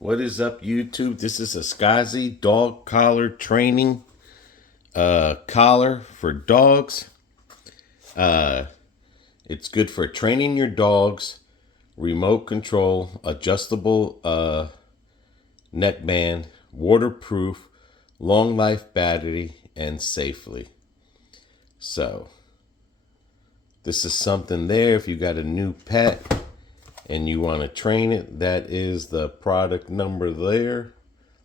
What is up, YouTube? This is a Skasii dog collar training collar for dogs. Uh, it's good for training your dogs. Remote control, adjustable neckband, waterproof, long life battery, and safely. So, this is something there if you got a new pet and you want to train it. That is the product number there.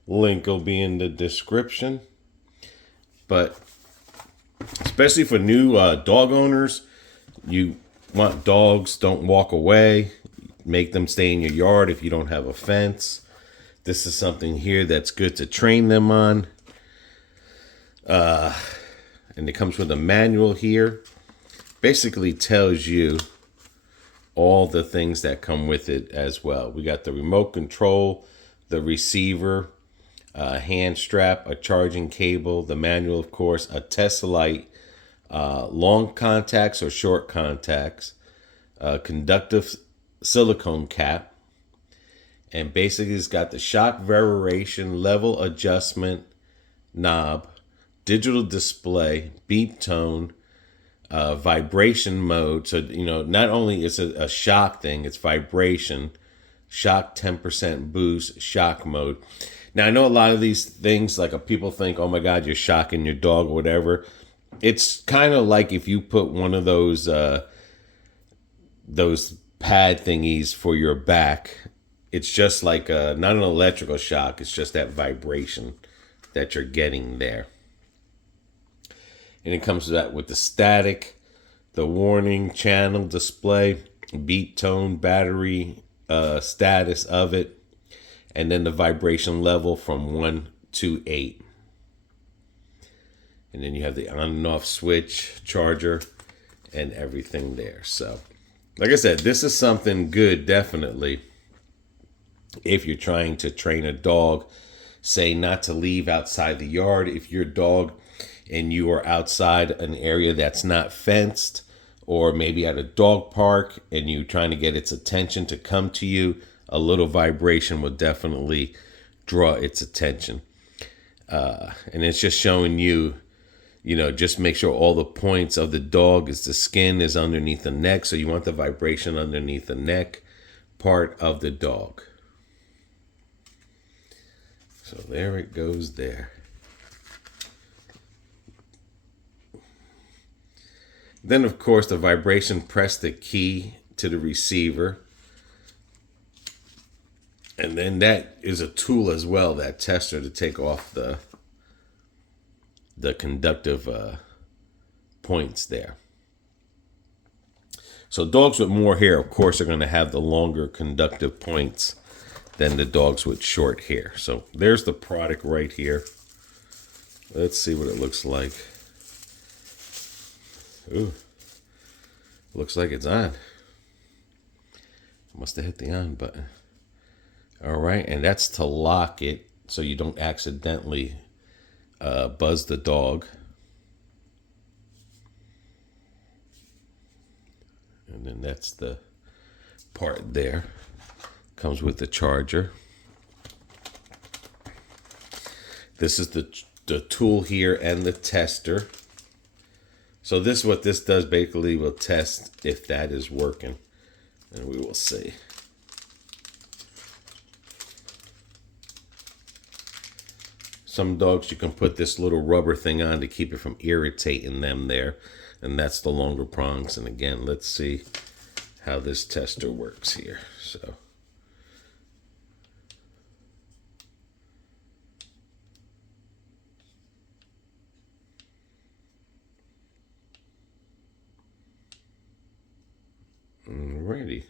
Link will be in the description. But especially for new dog owners, you want dogs, don't walk away. Make them stay in your yard if you don't have a fence. This is something here that's good to train them on. And it comes with a manual here. Basically tells you all the things that come with it as well. We got the remote control, the receiver, a hand strap, a charging cable, the manual, of course, a test light, long contacts or short contacts, a conductive silicone cap, and basically it's got the shock variation, level adjustment knob, digital display, beep tone, vibration mode. So, not only is it a shock thing, it's vibration, shock 10% boost, shock mode. Now, I know a lot of these things, like people think, oh my God, you're shocking your dog or whatever. It's kind of like if you put one of those pad thingies for your back. It's just like not an electrical shock. It's just that vibration that you're getting there. And it comes with the static, the warning channel display, beat tone, battery status of it, and then the vibration level from 1 to 8. And then you have the on and off switch, charger, and everything there. So, like I said, this is something good, definitely, if you're trying to train a dog, say not to leave outside the yard. If your dog and you are outside an area that's not fenced, or maybe at a dog park and you're trying to get its attention to come to you, a little vibration will definitely draw its attention. And it's just showing you, just make sure all the points of the dog is the skin is underneath the neck. So you want the vibration underneath the neck part of the dog. So there it goes there. Then, of course, the vibration, press the key to the receiver. And then that is a tool as well, that tester, to take off the conductive points there. So dogs with more hair, of course, are going to have the longer conductive points than the dogs with short hair. So there's the product right here. Let's see what it looks like. Ooh, looks like it's on. Must have hit the on button. All right, and that's to lock it so you don't accidentally buzz the dog. And then that's the part there. Comes with the charger. This is the tool here and the tester. So what this does, basically will test if that is working, and we will see. Some dogs you can put this little rubber thing on to keep it from irritating them there, and that's the longer prongs. And again, let's see how this tester works here. So alrighty.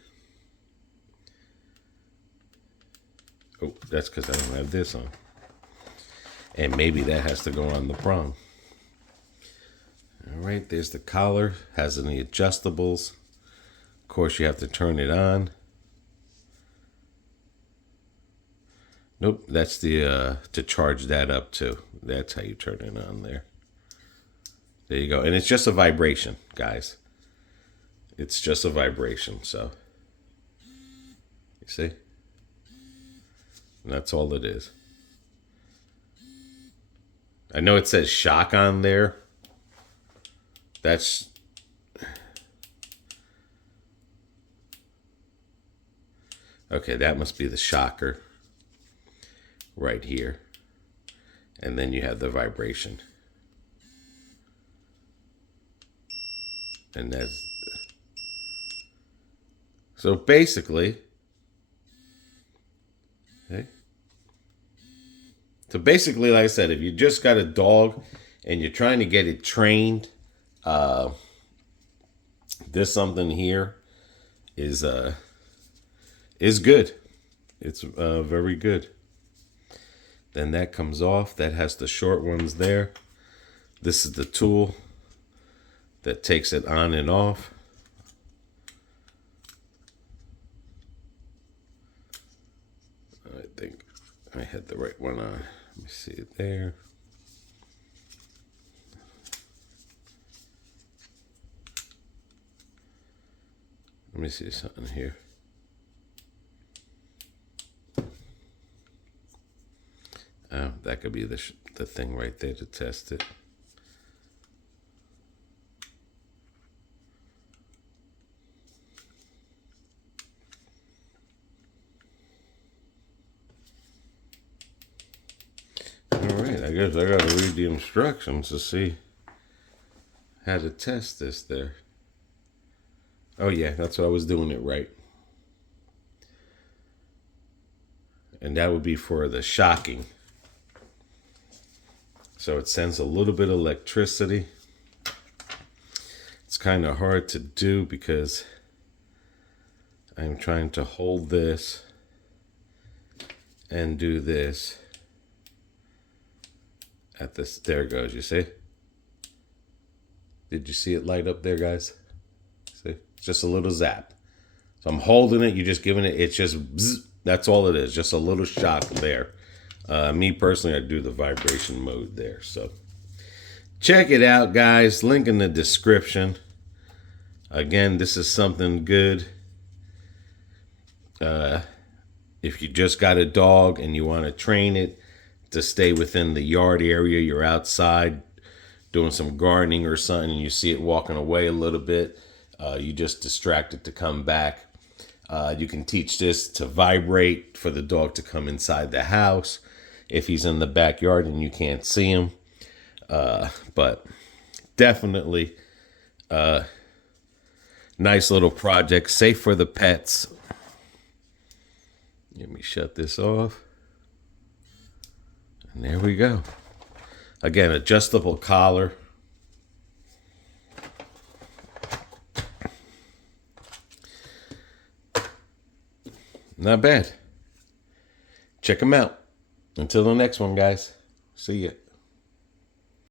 Oh, that's because I don't have this on. And maybe that has to go on the prong. All right, there's the collar. Has any adjustables. Of course, you have to turn it on. Nope, that's the to charge that up too. That's how you turn it on there. There you go. And it's just a vibration, guys. It's just a vibration, so you see? And that's all it is. I know it says shock on there. That's... Okay, that must be the shocker right here. And then you have the vibration. And that's... So basically... Okay. So basically, like I said, if you just got a dog and you're trying to get it trained, this something here is good. It's very good. Then that comes off. That has the short ones there. This is the tool that takes it on and off. I think I had the right one on. Let me see it there. Let me see something here. Oh, that could be the thing right there to test it. All right, I guess I gotta read the instructions to see how to test this there. Oh yeah, that's what I was doing it right. And that would be for the shocking. So it sends a little bit of electricity. It's kind of hard to do because I'm trying to hold this and do this at this. There it goes, you see? Did you see it light up there, guys? See? Just a little zap. So I'm holding it, you're just giving it, it's just bzz, that's all it is, just a little shock there. Me personally, I do the vibration mode there. So check it out, guys. Link in the description. Again, this is something good. If you just got a dog and you want to train it to stay within the yard area, you're outside doing some gardening or something, and you see it walking away a little bit, you just distract it to come back. You can teach this to vibrate for the dog to come inside the house if he's in the backyard and you can't see him. But definitely nice little project, safe for the pets. Let me shut this off. And there we go. Again, adjustable collar. Not bad. Check them out. Until the next one, guys. See ya.